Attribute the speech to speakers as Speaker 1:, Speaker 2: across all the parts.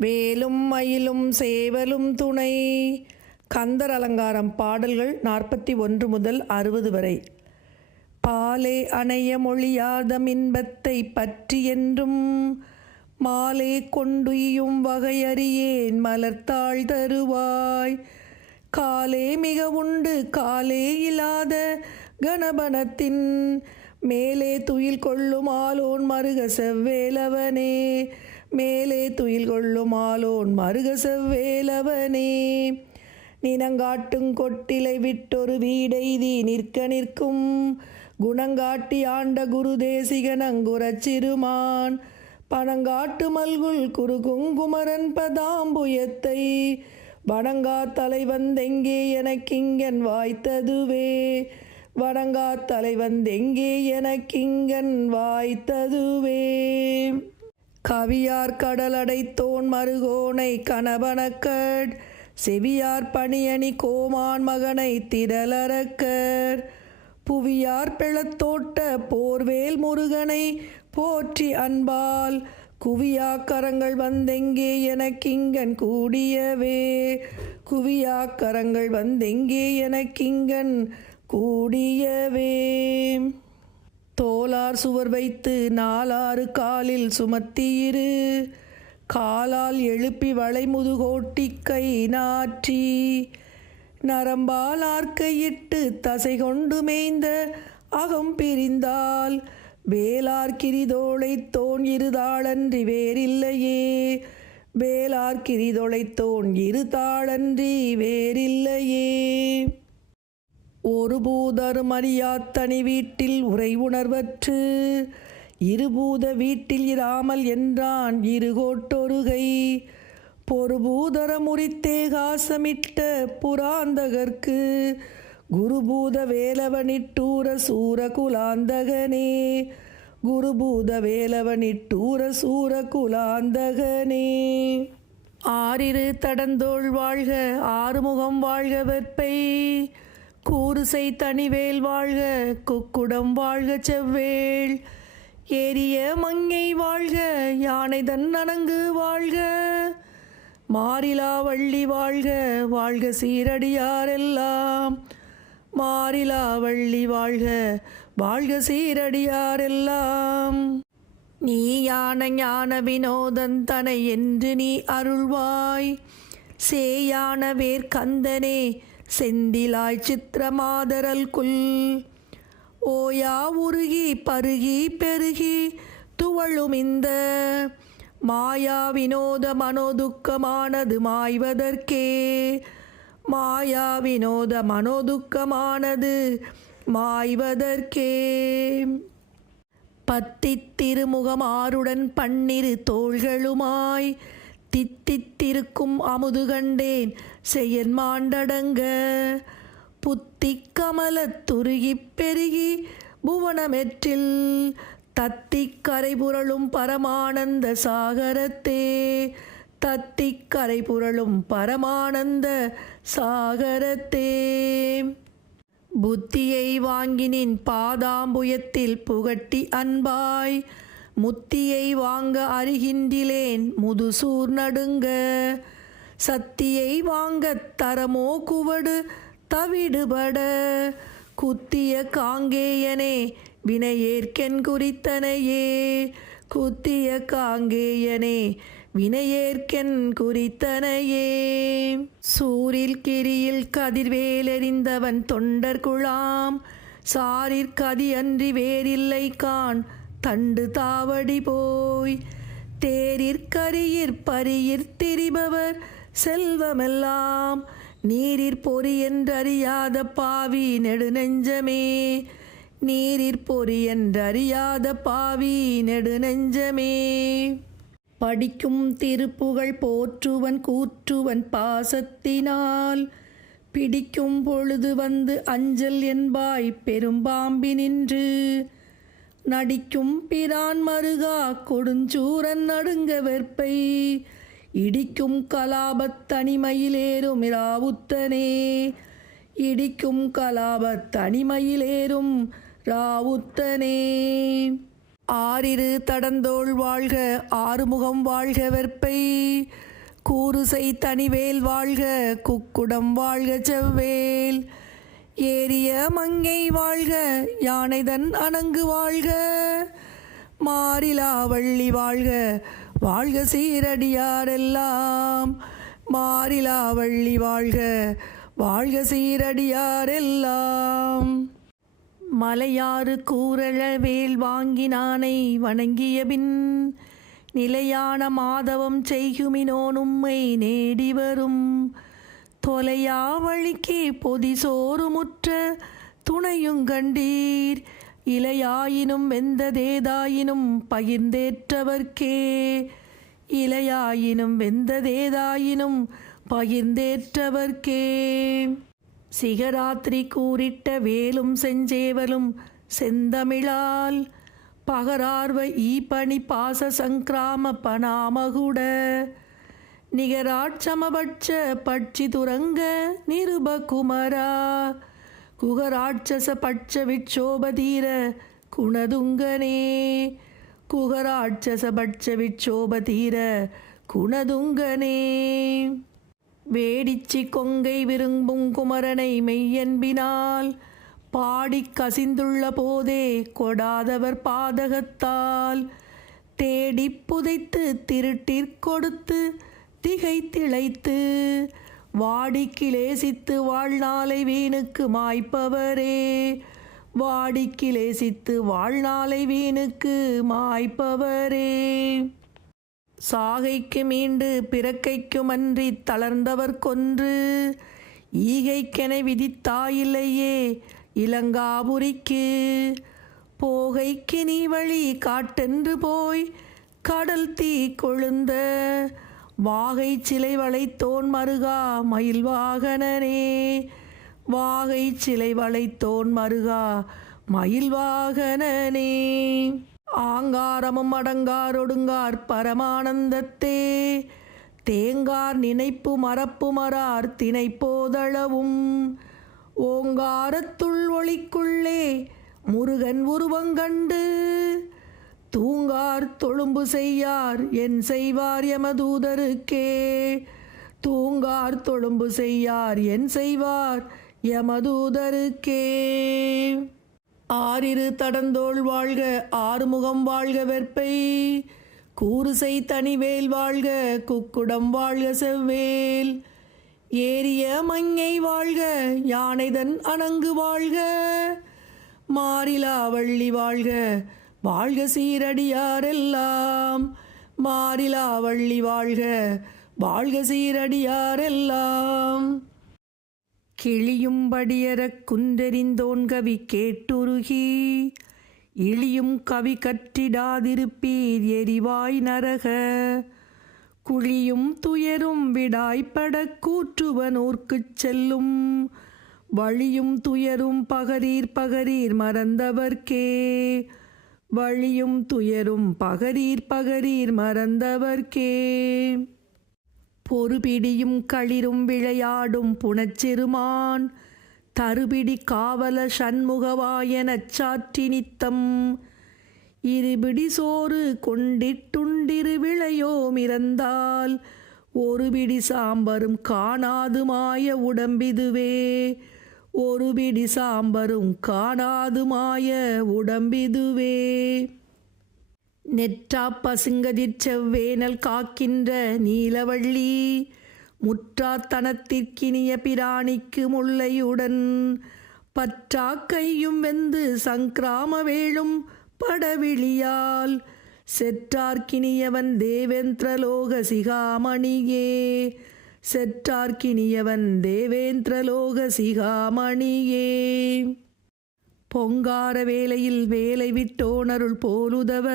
Speaker 1: வேலும் மயிலும் சேவலும் துணை. கந்தர் அலங்காரம் பாடல்கள் நாற்பத்தி ஒன்று முதல் அறுபது வரை. பாலே அணைய மொழியாத மின்பத்தை பற்றி என்றும் மாலே கொண்டுயும் வகையறியேன் மலர்த்தாள் தருவாய். காலே மிக உண்டு காலே இல்லாத கணபனத்தின் மேலே துயில் கொள்ளும் ஆலோன் மருக செவ்வேலவனே. மேலே துயில் கொள்ளும் ஆலோன் மருக நினங்காட்டுங் கொட்டிலை விட்டொரு வீடெய்தி நிற்க நிற்கும். குணங்காட்டி ஆண்ட குரு தேசிகன் சிறுமான். பணங்காட்டு மல்குள் குரு குங்குமரன் பதாம்புயத்தை வணங்கா தலைவந்தெங்கே எனக்கிங்கன் வாய்த்ததுவே. வணங்கா தலைவந்தெங்கே எனக்கிங்கன் வாய்த்ததுவே. கவியார் கடலடைத்தோன் மருகோனை கணவனக்கட் செவியார் பணியணி கோமான் மகனை திரளரக்கர் புவியார் பிளத்தோட்ட போர்வேல் முருகனை போற்றி அன்பால் குவியாக்கரங்கள் வந்தெங்கே எனக்கிங்கன் கூடியவே. குவியாக்கரங்கள் வந்தெங்கே எனக்கிங்கன் கூடியவே. தோலார் சுவர் வைத்து நாலாறு காலில் சுமத்தியிரு. காலால் எழுப்பி வளைமுதுகோட்டி கை நாற்றி. நரம்பால் ஆர்க்கையிட்டு தசை கொண்டு மேய்ந்த அகம் பிரிந்தால் வேலார்கிரிதோளை தோன் இருதாளன்றி வேறில்லையே. வேலார்கிரிதொளை தோன் இருதாளன்றி வேறில்லையே. ஒரு பூதரும் அறியாத்தனி வீட்டில் உரை உணர்வற்று. இருபூத வீட்டில் இராமல் என்றான் இருகோட்டொருகை பொறுபூதர முறித்தேகாசமிட்ட புராந்தகர்க்கு. குருபூத வேலவனிட்டூர சூர குலாந்தகனே குருபூத வேலவனிட்டூர சூர குலாந்தகனே ஆறிரு தடந்தோள் வாழ்க ஆறுமுகம் வாழ்க வெற்பை. கூறுசை தனிவேல் வாழ்க குக்குடம் வாழ்க செவ்வேள். ஏரிய மங்கை வாழ்க யானை தன் அணங்கு வாழ்க. மாறிலா வள்ளி வாழ்க வாழ்க சீரடியாரெல்லாம் மாறிலா வள்ளி வாழ்க வாழ்க சீரடியாரெல்லாம் நீ யான ஞான வினோதந்தனை என்று நீ அருள்வாய். சேயான வேர்க்கந்தனே செந்திலாய் சித்திரமாதரல் குல் ஓயா உருகி பருகி பெருகி துவழும் இந்த மாயா வினோத மனோதுக்கமானது மாய்வதற்கே. மாயா வினோத மனோதுக்கமானது மாய்வதற்கே. பத்தி திருமுகம் பன்னிரு தோள்களுமாய் தித்தித்திருக்கும் அமுது கண்டேன். செயன் மாண்டடங்க. புத்தி கமலத் துருகிப் பெருகி புவனமெற்றில் தத்தி கரை புரளும் பரமானந்த சாகரத்தே. தத்தி கரை புரளும் பரமானந்த சாகரத்தே. புத்தியை வாங்கினின் பாதாம்புயத்தில் புகட்டி அன்பாய். முத்தியை வாங்க அறிகின்றிலேன் முதுசூர் நடுங்க. சத்தியை வாங்கத் தரமோ குவடு. தவிடுபட. குத்திய காங்கேயனே வினையேற்கென் குறித்தனையே. குத்திய காங்கேயனே வினையேற்கென் குறித்தனையே. சூரில் கிரியில் கதிர்வேலெறிந்தவன் தொண்டர் குழாம். சாரிற் கதி அன்றி வேறில்லை கான் தண்டு தாவடி போய் தேரிற் பரியிற் திரிபவர் செல்வமெல்லாம். நீரிற் பொறி என்றறியாத பாவி நெடுநெஞ்சமே நீரிற் பொறி என்றறியாத பாவி நெடுநெஞ்சமே படிக்கும் திருப்புகழ் போற்றுவன் கூற்றுவன் பாசத்தினால். பிடிக்கும் பொழுது வந்து அஞ்சல் என்பாய் பெரும்பாம்பி நின்று நடிக்கும் பிரான் மருகா கொடுஞ்சூரன் நடுங்க வெற்பை. இடிக்கும் கலாபத்தனிமையிலேறும் ராவுத்தனே. இடிக்கும் கலாபத்தனிமையிலேறும் ராவுத்தனே. ஆறிரு தடந்தோள் வாழ்க ஆறுமுகம் வாழ்க வெற்பை. கூறுசை தனிவேல் வாழ்க குக்குடம் வாழ்க செவ்வேல். ஏறிய மங்கை வாழ்க யானைதன் அணங்கு வாழ்க. மாறிலா வள்ளி வாழ்க வாழ்க சீரடியாரெல்லாம். மாறிலா வள்ளி வாழ்க வாழ்க சீரடியாரெல்லாம். மலையாறு கூறழ வேல் வாங்கினானை வணங்கிய பின் நிலையான மாதவம் செய்குமினோன் உம்மை நேடி வரும். தொலையா வழிக்கு பொதி சோறுமுற்ற துணையுங்கண்டீர் இலையாயினும் வெந்ததேதாயினும் பகிர்ந்தேற்றவர்க்கே. இலையாயினும் வெந்ததேதாயினும் பகிர்ந்தேற்றவர்க்கே. சிகராத்திரி கூறிட்ட வேலும் செஞ்சேவலும் செந்தமிழால். பகரார்வ ஈபணி பாச சங்கிராம பனாமகுட நிகராட்சமபட்ச பட்சி துரங்க நிருபகுமரா. குகராட்சச பட்ச விட்சோபதீர குணதுங்கனே. குகராட்சச பட்ச விட்சோபதீர குணதுங்கனே. வேடிச்சி கொங்கை விரும்பும் குமரனை மெய்யன்பினால் பாடிக் கசிந்துள்ள போதே கொடாதவர் பாதகத்தால். தேடிப் புதைத்து திருட்டிற் கொடுத்து திகைத்திழைத்து வாடி கிளேசித்து வாழ்நாளை வீணுக்கு மாய்ப்பவரே. வாடிக்கிலேசித்து வாழ்நாளை வீணுக்கு மாய்ப்பவரே. சாகைக்கு மீண்டு பிறக்கைக்குமன்றி தளர்ந்தவர் கொன்று ஈகைக்கென விதித்தாயில்லையே இளங்காபுரிக்கு. போகைக்கு நீ வழி காட்டென்று போய் கடல் தீ கொழுந்த வாகை சிலை வளைத்தோன் மருகா மயில் வாகனனே வாகை சிலை வளைத்தோன் மருகா மயில் வாகனனே ஆங்காரமும் அடங்காரொடுங்கார் பரமானந்தத்தே. தேங்கார் நினைப்பு மறப்பு மறார் திணைப்போதளவும் ஓங்காரத்துள் ஒளிக்குள்ளே முருகன் உருவங்கண்டு தூங்கார் தொழும்பு செய்யார் என் செய்வார் யமதூதருக்கே. தூங்கார் தொழும்பு செய்யார் என் செய்வார் யமதூதருக்கே. ஆறிரு தடந்தோள் வாழ்க ஆறுமுகம் வாழ்க வெற்பை. கூறுசை தனிவேல் வாழ்க குக்குடம் வாழ்க செவ்வேல். ஏரிய மங்கை வாழ்க யானைதன் அணங்கு வாழ்க. மாறிலா வள்ளி வாழ்க வாழ்க சீரடியாரெல்லாம். மாறிலா வள்ளி வாழ்க வாழ்க சீரடியாரெல்லாம். கிளியும்படியரக் குன்றெறிந்தோன் கவி கேட்டுருகி இழியும் கவி கற்றிடாதிருப்பீர் எரிவாய் நரக. குழியும் துயரும் விடாய்ப்படக் கூற்றுவனோர்க்குச் செல்லும் வழியும் துயரும் பகரீர் பகரீர் மறந்தவர்க்கே. வழியும் துயரும் பகரீர் பகரீர் மறந்தவர்க்கே. பொறுபிடியும் களிரும் விளையாடும் புனச்சிறுமான் தருபிடி காவல சண்முகவாயனச் சாற்றி நித்தம். இருபிடி சோறு கொண்டிட்டுண்டிரு விளையோம் இறந்தால் ஒருபிடி சாம்பரும் காணாது மாய உடம்பிதுவே. ஒரு பிடி சாம்பரும் காணாது மாய உடம்பிதுவே. நெற்றா பசுங்கதிர் செவ்வேனல் காக்கின்ற நீலவள்ளி முற்றாத்தனத்திற்கினிய பிராணிக்கு முல்லையுடன் பற்றா கையும் வெந்து சங்கிராம வேளும் படவிழியால் செற்றார்க்கினியவன் தேவேந்திரலோக சிகாமணியே. செற்றார்க்கினியவன் தேவேந்திரலோக சிகாமணியே பொங்கார வேலையில் வேலை விட்டோனருள் போலுதவ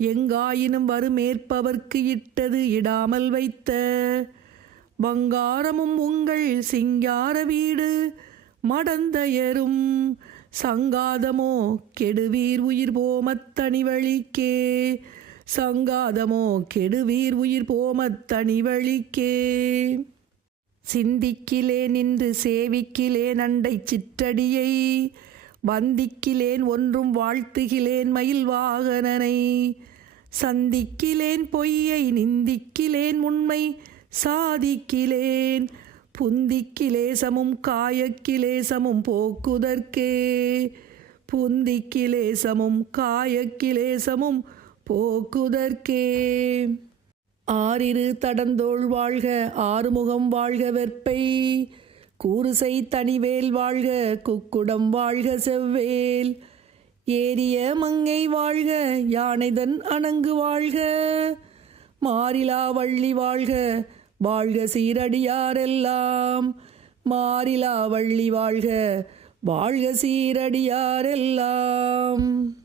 Speaker 1: எங்காயினும் வருமேற்பவர்க்கு இட்டது இடாமல் வைத்த பங்காரமும் உங்கள் சிங்கார வீடு மடந்தையரும் சங்காதமோ கெடுவீர் உயிர் போமத்தனி வழிக்கே. சங்காதமோ கெடுவீர் உயிர் போமத்தனி வழிக்கே சிந்திக்கிலே நின்று சேவிக்கிலே அண்டை சிற்றடியை வந்திக்கிலேன் ஒன்றும் வாழ்த்துகிலேன் மயில் வாகனனை. சந்திக்கிலேன் பொய்யை நிந்திக்கிலேன் உண்மை சாதிக்கிலேன் புந்திக்கிலேசமும் காயக்கிலேசமும் போக்குதற்கே. புந்திக்கிலேசமும் காயக்கிலேசமும் போக்குதற்கே. ஆறிரு தடந்தோள் வாழ்க ஆறுமுகம் வாழ்க வெற்பை. கூறுசை தனிவேல் வாழ்க குக்குடம் வாழ்க செவ்வேல். ஏரிய மங்கை வாழ்க யானைதன் அணங்கு வாழ்க. மாறிலா வள்ளி வாழ்க வாழ்க சீரடியாரெல்லாம். மாறிலா வள்ளி வாழ்க வாழ்க சீரடியாரெல்லாம்.